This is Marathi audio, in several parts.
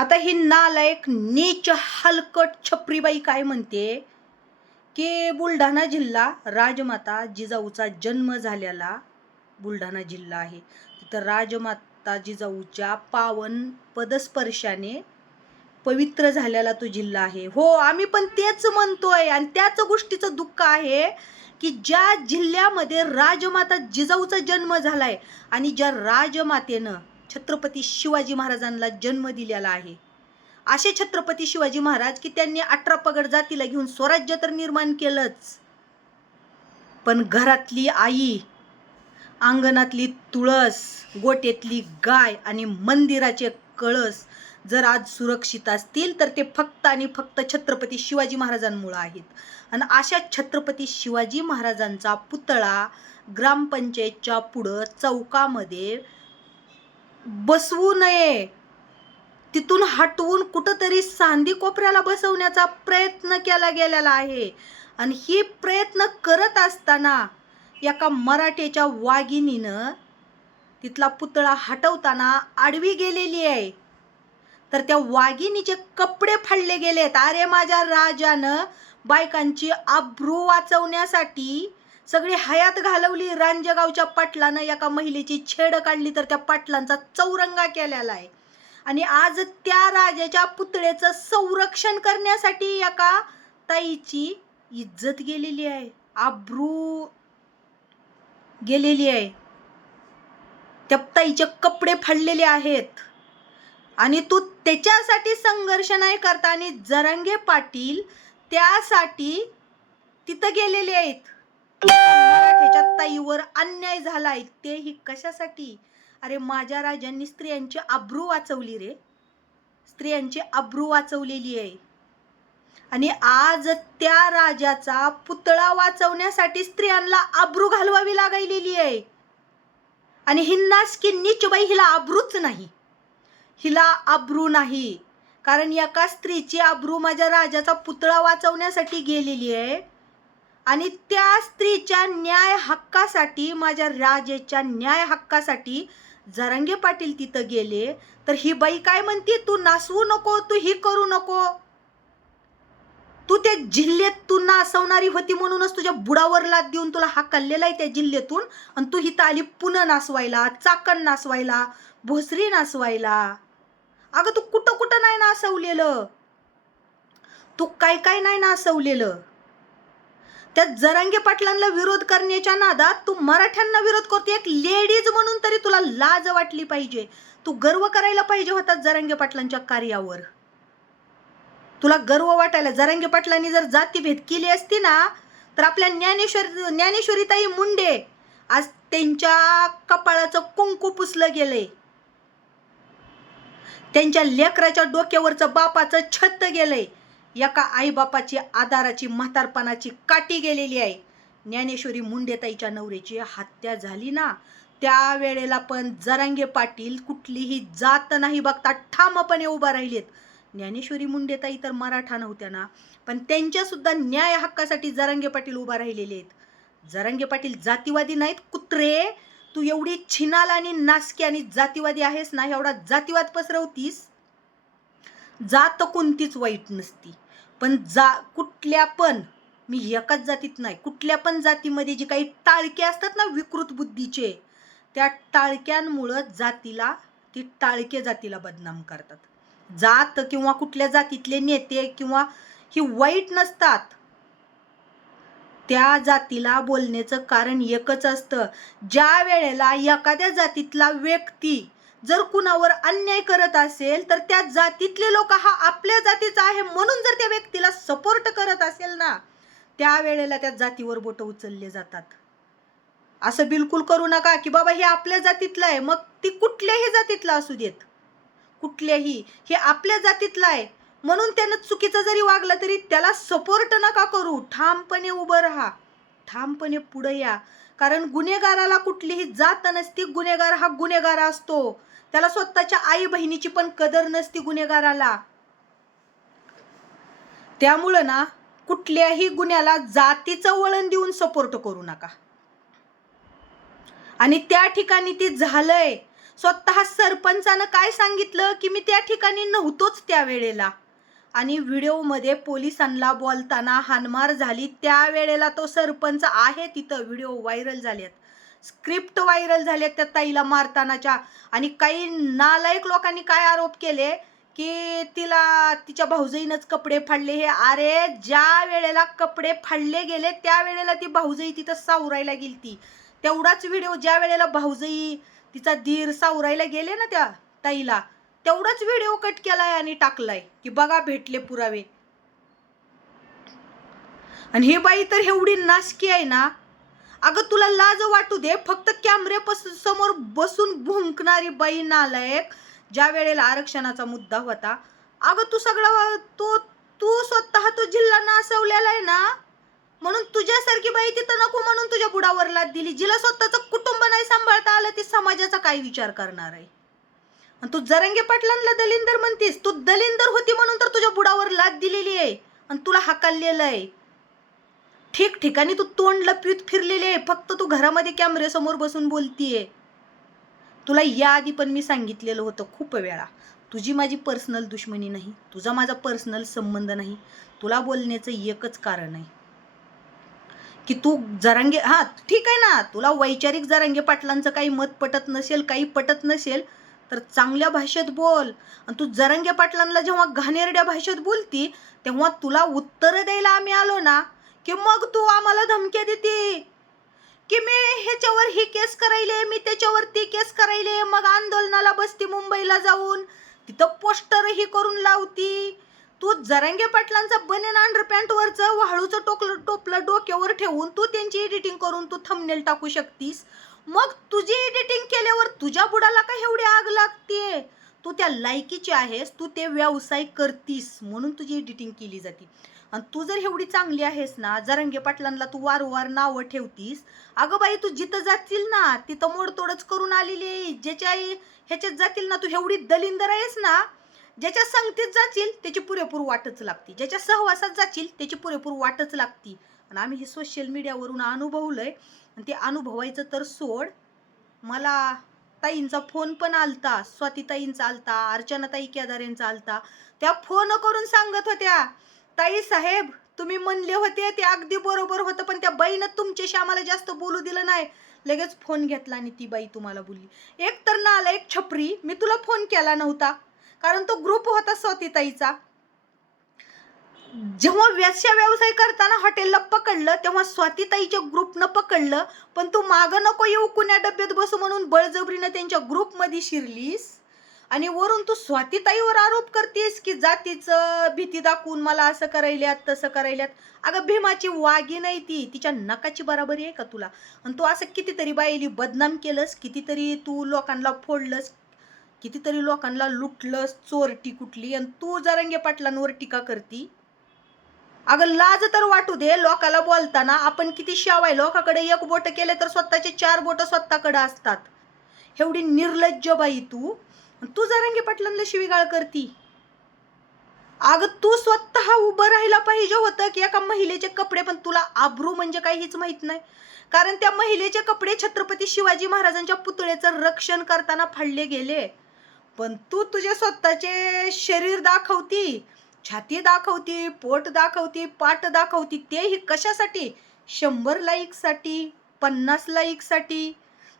आता ही नालायक नीच हलकट छपरीबाई काय म्हणते की बुलढाणा जिल्हा राजमाता जिजाऊचा जन्म झालेला बुलढाणा जिल्हा आहे. तिथं राजमाता जिजाऊच्या पावन पदस्पर्शाने पवित्र झालेला तो जिल्हा आहे. हो, आम्ही पण तेच म्हणतोय आणि त्याच गोष्टीचं दुःख आहे की ज्या जिल्ह्यामध्ये राजमाता जिजाऊचा जन्म झालाय आणि ज्या राजमातेनं छत्रपती शिवाजी महाराजांना जन्म दिलेला आहे, असे छत्रपती शिवाजी महाराज की त्यांनी 18 पगड जातीला घेऊन स्वराज्य तर निर्माण केलंच, पण घरातली आई, अंगणातली तुळस, गोट्यातली गाय आणि मंदिराचे कळस जर आज सुरक्षित असतील तर ते फक्त आणि फक्त छत्रपती शिवाजी महाराजांमुळे आहेत. आणि अशा छत्रपती शिवाजी महाराजांचा पुतळा ग्रामपंचायतच्या पुढं चौकामध्ये बसवू नये, तिथून हटवून कुठंतरी सांदी कोपऱ्याला बसवण्याचा प्रयत्न केला गेलेला आहे. आणि ही प्रयत्न करत असताना एका मराठ्याच्या वाघिणीनं तिथला पुतळा हटवताना आडवी गेलेली आहे, तर त्या वाघिणीचे कपडे फाडले गेलेत. अरे माझ्या राजानं बायकांची आबरू वाचवण्यासाठी सगळी हयात घालवली. रांजगावच्या पाटलानं एका महिलेची छेड काढली तर त्या पाटलांचा चौरंगा केलेला आहे. आणि आज त्या राजाच्या पुतळ्याचं संरक्षण करण्यासाठी एका ताईची इज्जत गेलेली आहे, आबरू गेलेली आहे. त्या ताईचे कपडे फाडलेले आहेत आणि तू त्याच्यासाठी संघर्ष नाही करता आणि जरांगे पाटील त्यासाठी तिथं गेलेले आहेत. मराठ्याच्या ताईवर अन्याय झालाय, तेही कशासाठी? अरे माझ्या राजांनी स्त्रियांची आबरू वाचवली रे, स्त्रियांची आबरू वाचवलेली आहे. आणि आज त्या राजाचा पुतळा वाचवण्यासाठी स्त्रियांना आबरू घालवावी लागायलेली आहे. आणि ही नासकी नीचबाई, हिला आबरूच नाही, हिला आबरू नाही. कारण एका स्त्रीची आबरू माझ्या राजाचा पुतळा वाचवण्यासाठी गेलेली आहे आणि त्या स्त्रीच्या न्याय हक्कासाठी, माझ्या राजाच्या न्याय हक्कासाठी जरांगे पाटील तिथं गेले. तर ही बाई काय म्हणते, तू नासवू नको, तू ही करू नको. तू त्या जिल्ह्यात तू नासवणारी होती म्हणूनच तुझ्या बुडावर लाद देऊन तुला हाकललेला आहे त्या जिल्ह्यातून. आणि तू हिथं आली पुणे नासवायला, चाकण नासवायला, भोसरी नासवायला. अगं तू कुठं कुठं नाही नासवलेलं, तू काय काय नाही नासवलेलं. त्या जरांगे पाटलांना विरोध करण्याच्या नादात तू मराठ्यांना विरोध करते. एक लेडीज म्हणून तरी तुला लाज वाटली पाहिजे, तू गर्व करायला पाहिजे होता जरांगे पाटलांच्या कार्यावर. तुला गर्व वाटायला, जरांगे पाटलांनी जर जातीभेद केली असती ना तर आपल्या ज्ञानेश्वरीताई मुंडे आज त्यांच्या कपाळाचं कुंकू पुसलं गेलंय, त्यांच्या लेकराच्या डोक्यावरचं बापाचं छत गेलंय, एका आईबापाची आधाराची म्हातारपणाची काठी गेलेली आहे. ज्ञानेश्वरी मुंडेताईच्या नवऱ्याची हत्या झाली ना, त्यावेळेला पण जरांगे पाटील कुठलीही जात नाही बघता ठामपणे उभा राहिलेत. ज्ञानेश्वरी मुंडेताई तर मराठा नव्हत्या ना, पण त्यांच्या सुद्धा न्याय हक्कासाठी जरांगे पाटील उभा राहिलेले आहेत. जरांगे पाटील जातीवादी नाहीत. कुत्रे, तू एवढी छिनाल आणि नासकी आणि जातीवादी आहेस ना, एवढा जातीवाद पसरवतीस. जात कोणतीच वाईट नसती, पण कुठल्या पण, मी एकाच जातीत नाही, कुठल्या पण जातीमध्ये जे काही टाळके असतात ना विकृत बुद्धीचे, त्या टाळक्यांमुळं जातीला, ती टाळके जातीला बदनाम करतात. जात किंवा कुठल्या जातीतले नेते किंवा ही वाईट नसतात, त्या जातीला बोलण्याचं कारण एकच असतं. ज्या वेळेला एखाद्या जातीतला व्यक्ती जर कुणावर अन्याय करत असेल तर त्या जातीतले लोक हा आपल्या जातीचा आहे म्हणून जर त्या व्यक्तीला सपोर्ट करत असेल ना, त्यावेळेला त्या जातीवर बोट उचलले जातात. असं बिलकुल करू नका की बाबा हे आपल्या जातीतलं आहे, मग ती कुठल्याही जातीतला असू देत, कुठल्याही, हे आपल्या जातीतलं आहे म्हणून त्यानं चुकीचं जरी वागलं तरी त्याला सपोर्ट नका करू. ठामपणे उभं राहा, ठामपणे पुढे या. कारण गुन्हेगाराला कुठलीही जात नसती, गुन्हेगार हा गुन्हेगार असतो. त्याला स्वतःच्या आई बहिणीची पण कदर नसती गुन्हेगाराला. त्यामुळं ना कुठल्याही गुन्ह्याला जातीचं वळण देऊन सपोर्ट करू नका. आणि त्या ठिकाणी ती झालंय, स्वतः सरपंचानं काय सांगितलं की मी त्या ठिकाणी नव्हतोच त्या वेळेला, आणि व्हिडिओमध्ये पोलिसांना बोलताना हाणमार झाली त्यावेळेला तो सरपंच आहे तिथं. व्हिडिओ व्हायरल झालेत, स्क्रिप्ट व्हायरल झालेत त्या ताईला मारतानाच्या. आणि काही नालायक लोकांनी काय आरोप केले की तिच्या भाऊजाईनंच कपडे फाडले. हे अरे, ज्या वेळेला कपडे फाडले गेले त्या वेळेला ती भाऊजाई तिथं सावरायला गेलती. तेवढाच व्हिडिओ ज्या वेळेला भाऊजाई तिचा धीर सावरायला गेले ना त्या ताईला, तेवढाच व्हिडिओ कट केलाय आणि टाकलाय की बघा भेटले पुरावे. आणि ही बाई तर एवढी नासकी आहे ना. अगं तुला लाज वाटू दे, फक्त कॅमेरे समोर बसून भुंकणारी बाई नालायक. ज्या वेळेला आरक्षणाचा मुद्दा होता, अगं तू सगळं तू स्वतः तू जिल्हा नासवलेला आहे ना, म्हणून तुझ्यासारखी बाई तिथं नको म्हणून तुझ्या बुडावर लाद दिली. जिला स्वतःचं कुटुंब नाही सांभाळता आलं ती समाजाचा काय विचार करणार आहे. आणि तू जरांगे पाटलांना दलिंदर म्हणतीस. तू दलिंदर होती म्हणून तर तुझ्या बुडावर लाद दिलेली आहे आणि तुला हकललेलं आहे. ठिकठिकाणी तू तोंड लपवीत फिरलेली आहे, फक्त तू घरामध्ये कॅमेरे समोर बसून बोलतीये. तुला याआधी पण मी सांगितलेलं होतं खूप वेळा, तुझी माझी पर्सनल दुश्मनी नाही, तुझा माझा पर्सनल संबंध नाही. तुला बोलण्याचं एकच कारण आहे की तू जरांगे, हा ठीक आहे ना, तुला वैचारिक जरांगे पाटलांचं काही मत पटत नसेल, काही पटत नसेल तर चांगल्या भाषेत बोल. आणि तू जरांगे पाटलांना जेव्हा घाणेरड्या भाषेत बोलती तेव्हा तुला उत्तर द्यायला आम्ही आलो ना की मग तू आम्हाला धमक्या देते की मी ह्याच्यावर ही केस करायले, मी त्याच्यावर ती केस करायले, मग आंदोलनाला बसती मुंबईला जाऊन, तिथं पोस्टरही करून लावती. तू जरांगे पाटलांचा बनेन अंडरपॅन्ट वरचं वाळूचं टोपलं डोक्यावर ठेवून तू त्यांची एडिटिंग करून तू थंबनेल टाकू शकतीस. मग तुझी एडिटिंग केल्यावर तुझ्या बुडाला का एवढी आग लागते? तू त्या लायकीची आहेस, तू ते व्यवसाय करतीस म्हणून तुझी एडिटिंग केली जाते. आणि तू जर एवढी चांगली आहेस ना, जरांगे पाटलांना तू वारंवार नावं ठेवतीस. अगं बाई, तू जिथं जातील ना तिथं मोडतोडच करून आलेली आहे. ज्याच्या ह्याच्यात जातील ना, तू एवढी दलिंदर आहेस ना, ज्याच्या संगतीत जातील त्याची पुरेपूर वाटच लागती, ज्याच्या सहवासात जातील त्याची पुरेपूर वाटच लागती. आणि आम्ही हे सोशल मीडियावरून अनुभवलंय. आणि ते अनुभवायचं तर सोड, मला ताईंचा फोन पण आलता, स्वातीताईंचा आलता, अर्चनाताई केदार यांचा आलता. त्या फोन करून सांगत होत्या, ताई साहेब तुम्ही म्हणले होते ते अगदी बरोबर होतं, पण त्या बाईनं तुमच्याशी आम्हाला जास्त बोलू दिलं नाही. लगेच फोन घेतला आणि ती बाई तुम्हाला बोलली. एक तर नालायक छपरी, मी तुला फोन केला नव्हता कारण तो ग्रुप होता स्वातीताईचा. जेव्हा व्यवसाय करताना हॉटेलला पकडलं तेव्हा स्वातीताईच्या ग्रुपनं पकडलं, पण तू मागं नको येऊ कुण्या डब्यात बसू म्हणून बळजबरीनं त्यांच्या ग्रुपमध्ये शिरलीस. आणि वरून तू स्वातीताईवर आरोप करतेस की जातीचं भीती दाखवून मला असं करायल्यात तसं करायल्यात. अगं भीमाची वागी नाही ती, तिच्या नकाची बराबरी आहे का तुला? आणि तू असं कितीतरी बाईली बदनाम केलंस, कितीतरी तू लोकांना फोडलंस, कितीतरी लोकांना लुटलंस, चोरटी कुठली. आणि तू जरांगे पाटलांवर टीका करती. अगं लाज तर वाटू दे. लोकाला बोलताना आपण किती शावाय, लोकाकडे एक बोट केले तर स्वतःचे 4 बोट स्वतःकडे असतात. एवढी निर्लज्ज बाई तू. तू जरांगे पाटलांना शिवीगाळ करती. अगं तू स्वतः उभं राहायला पाहिजे होतं की एका महिलेचे कपडे, पण तुला आब्रू म्हणजे काही हीच माहित नाही. कारण त्या महिलेचे कपडे छत्रपती शिवाजी महाराजांच्या पुतळ्याचं रक्षण करताना फाडले गेले, पण तू तुझे स्वतःचे शरीर दाखवती, छाती दाखवती, पोट दाखवती, पाठ दाखवती. तेही कशासाठी? 100 लाईकसाठी, 50 लाईकसाठी.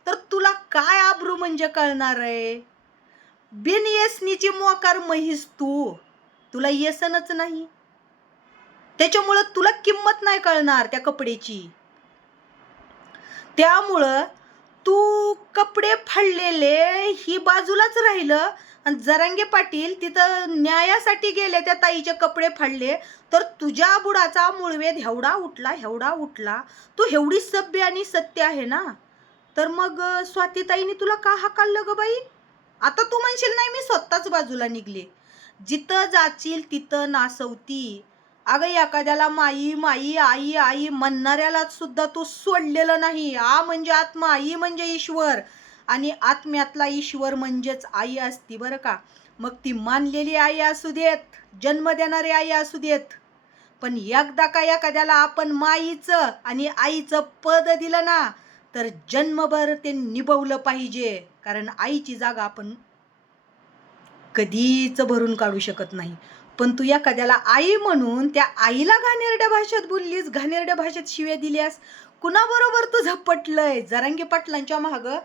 तर तुला काय आब्रू म्हणजे कळणार आहे? बिनयसनीची मोकार म्हैस तू, तुला येसनच नाही, त्याच्यामुळं तुला किंमत नाही कळणार त्या कपड्याची. त्यामुळं तू कपडे फाडलेले ही बाजूलाच राहिलं. आणि जरांगे पाटील तिथं न्यायासाठी गेले, त्या ताईचे कपडे फाडले, तर तुझ्या बुडाचा मुळवेद एवढा उठला. तू एवढी सभ्य आणि सत्य आहे ना, तर मग स्वातीताईने तुला का हाकाललं ग बाई? आता तू म्हणशील नाही मी स्वतःच बाजूला निघले. जिथं जाशील तिथं नासवती. अगं एखाद्याला माई माई आई आई म्हणणाऱ्याला सुद्धा तू सोडलेलं नाही. आ म्हणजे आत्मा, आई म्हणजे ईश्वर, आणि आत्म्यातला ईश्वर म्हणजेच आई असती बरं का. मग ती मानलेली आई असू देत, जन्म देणारी आई असू देत, पण एकदा का एखाद्याला आपण माईचं आणि आईचं पद दिलं ना, तर जन्मभर ते निभवलं पाहिजे. कारण आईची जागा आपण कधीच भरून काढू शकत नाही. पण तू एखाद्याला आई म्हणून त्या आईला घाणेरड्या भाषेत बोललीस, घाणेरड्या भाषेत शिव्या दिल्यास, कुणाबरोबर तुझं पटलंय? जरांगे पाटलांच्या मागं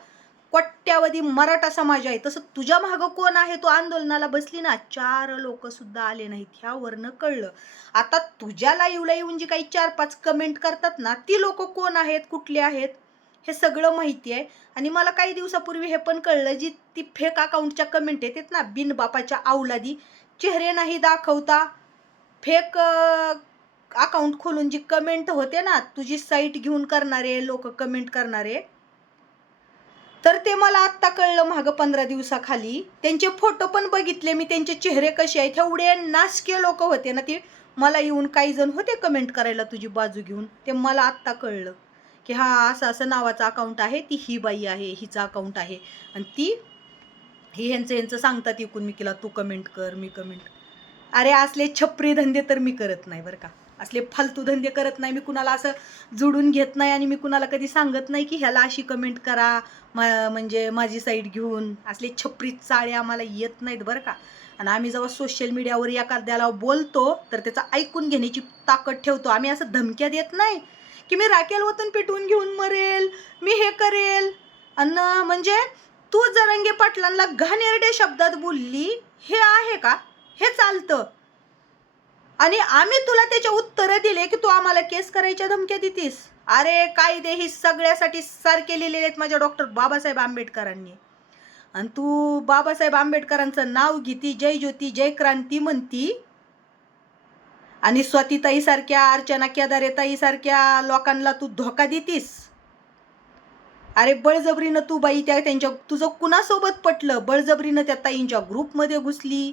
कोट्यावधी मराठा समाज आहे. तसं तुझ्या मागं कोण आहे? तू आंदोलनाला बसली ना, 4 लोक सुद्धा आले नाहीत. ह्यावरनं कळलं. आता तुझ्या लाईव्हला येऊन जी काही 4-5 कमेंट करतात ना, ती लोक कोण आहेत, कुठले आहेत, हे सगळं माहिती आहे. आणि मला काही दिवसापूर्वी हे पण कळलं, जी ती फेक अकाउंटच्या कमेंट येतात ना, बिनबापाच्या अवलादी, चेहरे नाही दाखवता फेक अकाउंट खोलून जी कमेंट होते ना, तुझी साईट घेऊन करणारे लोक, कमेंट करणारे, तर ते मला आत्ता कळलं मागं 15 दिवसाखाली. त्यांचे फोटो पण बघितले मी, त्यांचे चेहरे कसे आहेत. एवढे नासके लोक होते ना, ते मला येऊन काही जण होते कमेंट करायला तुझी बाजू घेऊन. ते मला आत्ता कळलं की हा असं असं नावाचं अकाउंट आहे, ती ही बाई आहे, हिचं अकाउंट आहे, आणि ती ही ह्यांचं सांगतात इकून मी केला, तू कमेंट कर, मी कमेंट. अरे असले छपरी धंदे तर मी करत नाही बरं का. असले फालतू धंदे करत नाही मी. कुणाला असं जुडून घेत नाही आणि मी कुणाला कधी सांगत नाही की ह्याला अशी कमेंट करा, म्हणजे माझी साईड घेऊन. असले छपरी चाळे आम्हाला येत नाहीत बरं का. आणि आम्ही जेव्हा सोशल मीडियावर एखाद्याला बोलतो तर त्याचं ऐकून घेण्याची ताकद ठेवतो. आम्ही असं धमक्या देत नाही की मी राखेल वतन पेटवून घेऊन मरेल, मी हे करेल. आणि म्हणजे तू जरांगे पाटलांना घाणेरड्या शब्दात बोलली, हे आहे का? हे चालतं? आणि आम्ही तुला त्याचे उत्तर दिले की तू आम्हाला केस करायच्या धमक्या देतीस? अरे कायदे ही सगळ्यासाठी सारखे लिहिलेले आहेत माझ्या डॉक्टर बाबासाहेब आंबेडकरांनी. आणि तू बाबासाहेब आंबेडकरांचं नाव घेती, जय ज्योती जय क्रांती म्हणती, आणि स्वातीताई सारख्या, अर्चना केदारेताई सारख्या लोकांना तू धोका देतीस. अरे बळजबरीनं तू बाई त्यांच्या, तुझं कुणासोबत पटलं? बळजबरीनं त्या ताईंच्या ग्रुपमध्ये घुसली,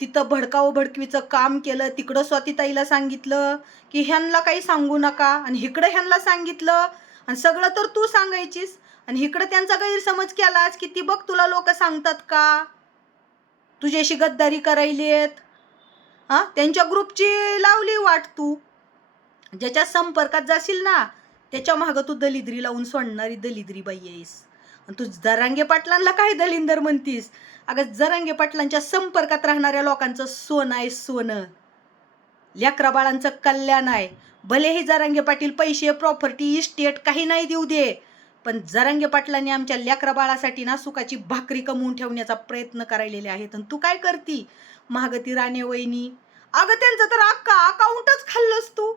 तिथं भडकाव भडकवीचं काम केलं. तिकडं स्वातीताईला सांगितलं की ह्यांना काही सांगू नका, आणि इकडं ह्यांना सांगितलं, आणि सगळं तर तू सांगायचीस. आणि इकडं त्यांचा गैरसमज केलाच की ती बघ तुला लोक सांगतात का, तुझ्याशी गद्दारी करायलेत. त्यांच्या ग्रुपची लावली वाट. तू ज्याच्या संपर्कात जाशील ना, त्याच्या मागं तू दलिद्री लावून सोडणारी दलिद्री बाई आहेस. आणि तू जरांगे पाटलांना काय दलिंदर म्हणतीस? अगं जरांगे पाटलांच्या संपर्कात राहणाऱ्या लोकांचं सोनं आहे, सोनं. लेकरा बाळांचं कल्याण आहे. भलेही जरांगे पाटील पैसे, प्रॉपर्टी, इस्टेट काही नाही देऊ दे, पण जरांगे पाटलांनी आमच्या लेकरा बाळासाठी ना सुखाची भाकरी कमवून ठेवण्याचा प्रयत्न करायलेले आहेत. आणि तू काय करती? महागती राणे वहिनी, अगं त्यांचं तर अख्खा अकाउंटच खाल्लंस तू.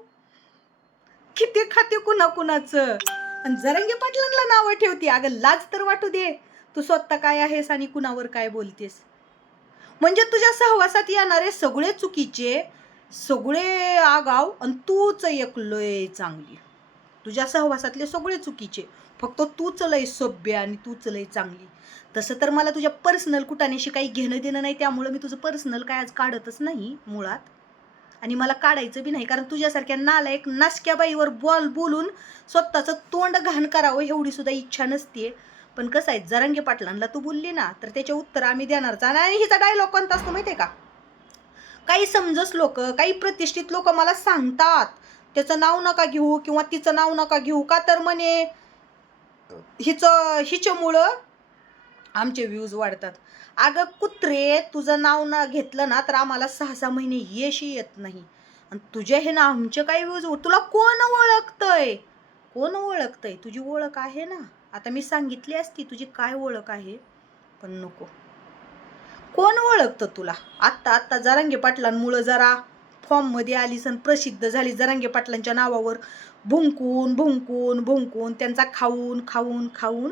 किती खाते कुणाकुणाचं, आणि जरांगे पाटलांना नावं ठेवते. अगं लाज तर वाटू दे. तू स्वतः काय आहेस आणि कुणावर काय बोलतेस? म्हणजे तुझ्या सहवासात येणारे सगळे चुकीचे, सगळे आगाव, आणि तूच एक लय चांगली. तुझ्या सहवासातले सगळे चुकीचे, फक्त तूच लय सभ्य आणि तूच लय चांगली. तसं तर मला तुझ्या पर्सनल कुठानेशी काही घेणं देणं नाही, त्यामुळे मी तुझं पर्सनल काय आज काढतच नाही मुळात, आणि मला काढायचं बी नाही. कारण तुझ्यासारख्या नालायक नासक्या बाईवर बोलून स्वतःचं तोंड घाण करावं एवढी सुद्धा इच्छा नसते. पण कसं आहे, जरांगे पाटलांना तू बोलली ना, तर त्याचे उत्तर आम्ही देणारच. आणि हिचा डायलॉग कोणता असतो माहिती आहे का? काही समजस लोक, काही प्रतिष्ठित लोक मला सांगतात त्याचं नाव नका घेऊ किंवा तिचं नाव नका घेऊ, का तर म्हणे हिच्यामुळं आमचे व्ह्यूज वाढतात. अगं कुत्रे, तुझं नाव ना घेतलं ना तर आम्हाला 6-6 महिने यशही येत नाही. आणि तुझे हे ना आमचे काही व्ह्यूज, तुला कोण ओळखतंय? कोण ओळखतंय? तुझी ओळख आहे ना. आता मी सांगितली असती तुझी काय ओळख आहे, पण नको. कोण ओळखतं तुला? आत्ता जरांगे पाटलांमुळं जरा फॉर्ममध्ये आलीस आणि प्रसिद्ध झाली. जरांगे पाटलांच्या नावावर भुंकून भुंकून भुंकून, त्यांचा खाऊन खाऊन खाऊन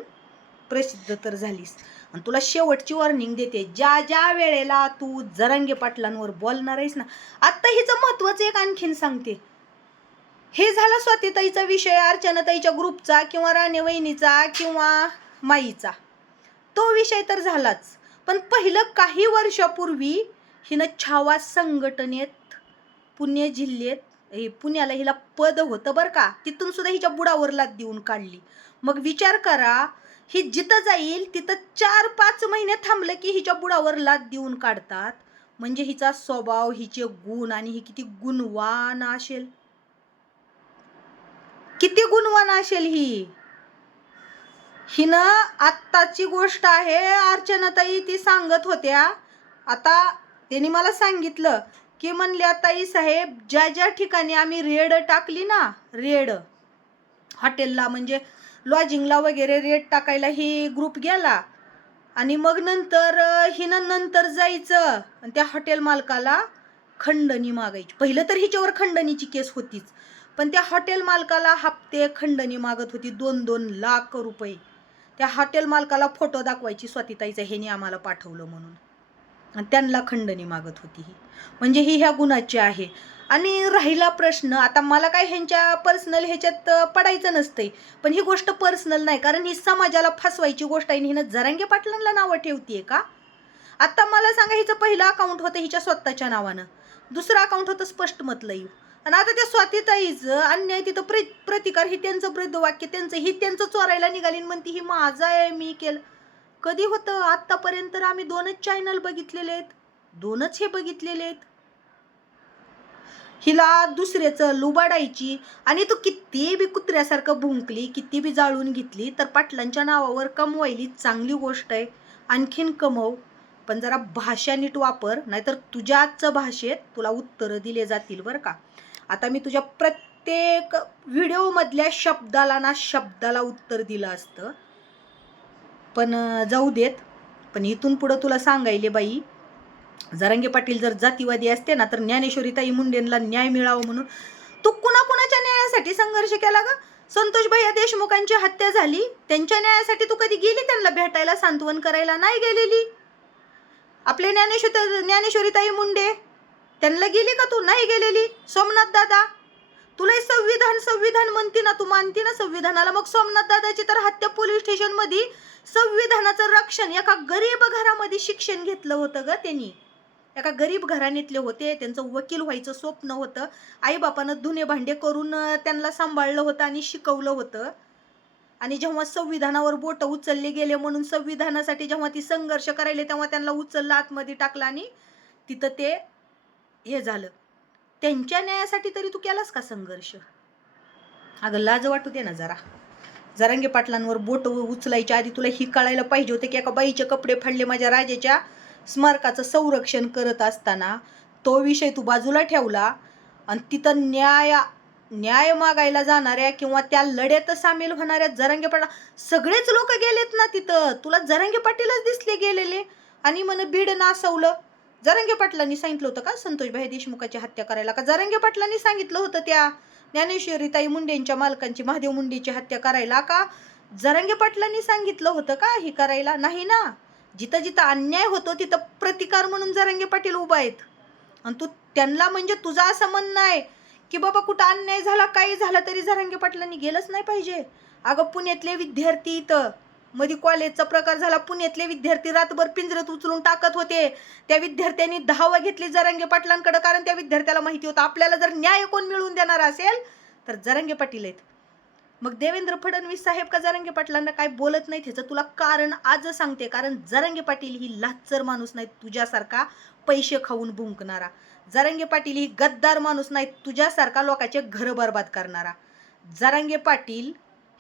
प्रसिद्ध तर झालीस. आणि तुला शेवटची वॉर्निंग देते, ज्या ज्या वेळेला तू जरांगे पाटलांवर बोलणार आहेस ना, आत्ता हिचं महत्वाचं एक आणखीन सांगते. हे झालं स्वातीताईचा विषय, अर्चनाताईच्या ग्रुपचा किंवा राणे वहिनीचा किंवा माईचा, तो विषय तर झालाच. पण पहिलं काही वर्षापूर्वी हिनं छावा संघटनेत पुणे जिल्ह्यात, पुण्याला हिला पद होतं बरं का, तिथून सुद्धा हिच्या बुडावर लाद देऊन काढली. मग विचार करा, ही जिथं जाईल तिथं 4-5 महिने थांबलं की हिच्या बुडावर लाद देऊन काढतात. म्हणजे हिचा स्वभाव, हिचे गुण, आणि ही किती गुणवान असेल, किती गुणवान असेल ही. हिनं आत्ताची गोष्ट आहे, अर्चनाताई ती सांगत होत्या. आता त्यांनी मला सांगितलं की म्हणल्या ताई साहेब, ज्या ज्या ठिकाणी आम्ही रेड टाकली ना, रेड हॉटेलला म्हणजे लॉजिंगला वगैरे रेड टाकायला ही ग्रुप गेला आणि मग नंतर हिनं नंतर जायचं आणि त्या हॉटेल मालकाला खंडणी मागायची. पहिलं तर हिच्यावर खंडणीची केस होतीच, पण त्या हॉटेल मालकाला हप्ते खंडणी मागत होती 2-2 लाख रुपये. त्या हॉटेल मालकाला फोटो दाखवायची, स्वातीताईचा ह्याने आम्हाला पाठवलं म्हणून, आणि त्यांना खंडणी मागत होती ही. म्हणजे ही ह्या गुणाची आहे. आणि राहिला प्रश्न, आता मला काय ह्यांच्या पर्सनल ह्याच्यात पडायचं नसतंय, पण ही गोष्ट पर्सनल नाही, कारण ही समाजाला फसवायची गोष्ट आहे. हिनं जरांगे पाटलांना नावं ठेवतीये का? आता मला सांगा, हिचं पहिलं अकाउंट होतं हिच्या स्वतःच्या नावानं, दुसरं अकाउंट होतं स्पष्ट मत लाईव्ह, आणि आता त्या स्वातीताईचं अन्याय तिथं प्रतिकार, ही त्यांचं ब्रीदवाक्य, त्यांचं ही त्यांचं चोरायला निघाली म्हणती ही माझा आहे, मी केलं. कधी होतं? आत्तापर्यंत तर आम्ही 2च चॅनल बघितलेले आहेत, 2च हे बघितलेले आहेत. हिला दुसऱ्याचं लुबाडायची, आणि तू किती बी कुत्र्यासारखं भुंकली, किती बी जाळून घेतली, तर पाटलांच्या नावावर कमवायली चांगली गोष्ट आहे, आणखीन कमव, पण जरा भाषा नीट वापर, नाहीतर तुझ्याच भाषेत तुला उत्तरं दिले जातील बरं का. आता मी तुझ्या प्रत्येक व्हिडिओमधल्या शब्दाला ना शब्दाला उत्तर दिलं असतं, पण जाऊ देत. पण इथून पुढं तुला सांगायले बाई, जरांगे पाटील जर जातीवादी असते ना, तर ज्ञानेश्वरीताई मुंडेंना न्याय मिळावा म्हणून तू कुणाकुणाच्या न्यायासाठी संघर्ष केला ग? संतोष भैया देशमुखांची हत्या झाली, त्यांच्या न्यायासाठी तू कधी गेली त्यांना भेटायला, सांत्वन करायला? नाही गेलेली. आपले ज्ञानेश्वरीताई मुंडे, त्यांना गेली का तू? नाही गेलेली. सोमनाथ दादा, तुला संविधान संविधान म्हणती ना, तू मानती ना संविधानाला, मग सोमनाथ दादाची तर हत्या पोलीस स्टेशन मध्ये संविधानाचं रक्षण, एका गरीब घरामध्ये शिक्षण घेतलं होतं ग त्यांनी, एका गरीब घराण्यातले होते, त्यांचं वकील व्हायचं स्वप्न होतं, आईबापानं धुणे भांडे करून त्यांना सांभाळलं होतं आणि शिकवलं होतं. आणि जेव्हा संविधानावर बोट उचलले गेले म्हणून संविधानासाठी जेव्हा ती संघर्ष करायले, तेव्हा त्यांना उचललं, आतमध्ये टाकलं आणि तिथं ते हे झालं. त्यांच्या न्यायासाठी तरी तू केलास का संघर्ष? अगं लाज वाटू दे ना जरा. जरांगे पाटलांवर बोट उचलायच्या आधी तुला ही कळायला पाहिजे होते की एका बाईचे कपडे फाडले माझ्या राजाच्या स्मारकाचं संरक्षण करत असताना, तो विषय तू बाजूला ठेवला आणि तिथं न्याय मागायला जाणाऱ्या किंवा त्या लढ्यात सामील होणाऱ्या जरांगे पाटील सगळेच लोक गेलेत ना तिथं, तुला जरांगे पाटीलच दिसले गेलेले, आणि म्हण बीड नासवलं. जरांगे पाटलांनी सांगितलं होतं का संतोषभाई देशमुखाची हत्या करायला? का जरांगे पाटलांनी सांगितलं होतं त्या ज्ञानेश्वरीताई मुंडेंच्या मालकांची, महादेव मुंडेची हत्या करायला? का जरांगे पाटलांनी सांगितलं होतं का ही करायला? नाही ना. जिथं जिथं अन्याय होतो तिथं प्रतिकार म्हणून जरांगे पाटील उभा आहेत, आणि तू त्यांना, म्हणजे तुझं असं म्हणणं आहे की बाबा कुठं अन्याय झाला, काही झालं तरी जरांगे पाटलांनी गेलंच नाही पाहिजे? अगं पुण्यातले विद्यार्थी, इथं मध्ये कॉलेजचा प्रकार झाला, पुण्यातले विद्यार्थी रातभर पिंजऱ्यात उचलून टाकत होते, त्या विद्यार्थ्यांनी धावा घेतली जरांगे पाटलांकडे, कारण त्या विद्यार्थ्याला माहिती होतं आपल्याला जर न्याय कोण मिळवून देणार असेल तर जरांगे पाटील आहेत. मग देवेंद्र फडणवीस साहेब का जरांगे पाटलांना काय बोलत नाही? ह्याचं तुला कारण आज सांगते, कारण जरांगे पाटील ही लाचर माणूस नाही तुझ्यासारखा पैसे खाऊन भुंकणारा. जरांगे पाटील ही गद्दार माणूस नाही तुझ्यासारखा लोकांचे घर बर्बाद करणारा. जरांगे पाटील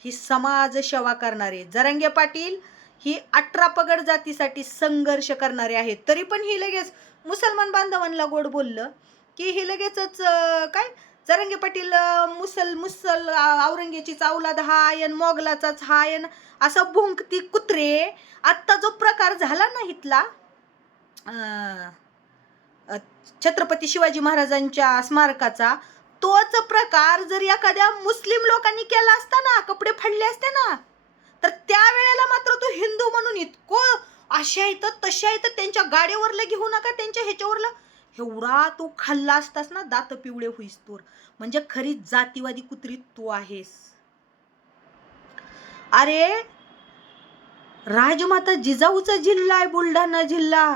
ही समाज सेवा करणारे, जरांगे पाटील ही 18 पगड जातीसाठी संघर्ष करणारे आहेत. तरी पण ही लगेच मुसलमान बांधवांना गोड बोललं की ही लगेचच काय जरांगे पाटील मुसल औरंगजेबची औलाद हायन, मोगलाचाच हायन, असं भुंकती कुत्रे. आत्ता जो प्रकार झाला ना इथला छत्रपती शिवाजी महाराजांच्या स्मारकाचा, तोच प्रकार जर एखाद्या मुस्लिम लोकांनी केला असता ना, कपडे फाडले असते ना, तर त्यावेळेला मात्र तू हिंदू म्हणून इतकं अशा येतं तशा येतं त्यांच्या गाडीवरला घेऊ नका, त्यांच्या ह्याच्यावरला एवढा तू खाल्ला असतास ना, दात पिवळे होईस तोर. म्हणजे खरी जातीवादी कुत्री तू आहेस. अरे राजमाता जिजाऊचा जिल्हा आहे बुलढाणा जिल्हा,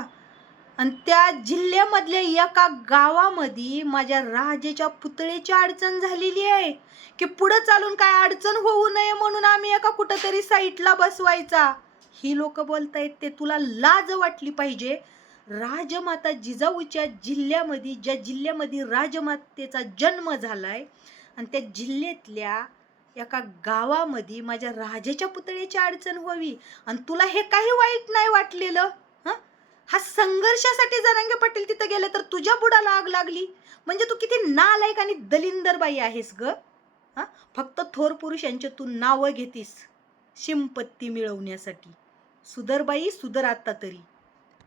आणि त्या जिल्ह्यामधल्या एका गावामध्ये माझ्या राजाच्या पुतळेची अडचण झालेली आहे की पुढे चालून काय अडचण होऊ नये म्हणून आम्ही एका कुठंतरी साईटला बसवायचा. ही लोक बोलतायत ते तुला लाज वाटली पाहिजे. राजमाता जिजाऊच्या जिल्ह्यामध्ये, ज्या जिल्ह्यामध्ये राजमातेचा जन्म झालाय, आणि त्या जिल्ह्यातल्या एका गावामध्ये माझ्या राजाच्या पुतळ्याची अडचण व्हावी आणि तुला हे काही वाईट नाही वाटलेलं? हं? हा संघर्षासाठी जरांगे पाटील तिथं गेले तर तुझ्या बुडाला आग लागली. म्हणजे तू किती नालायक आणि दलिंदर बाई आहेस ग. हा, फक्त थोर पुरुषांचे तू नावं घेतीस शिंपत्ती मिळवण्यासाठी. सुधर बाई, सुधर आता तरी.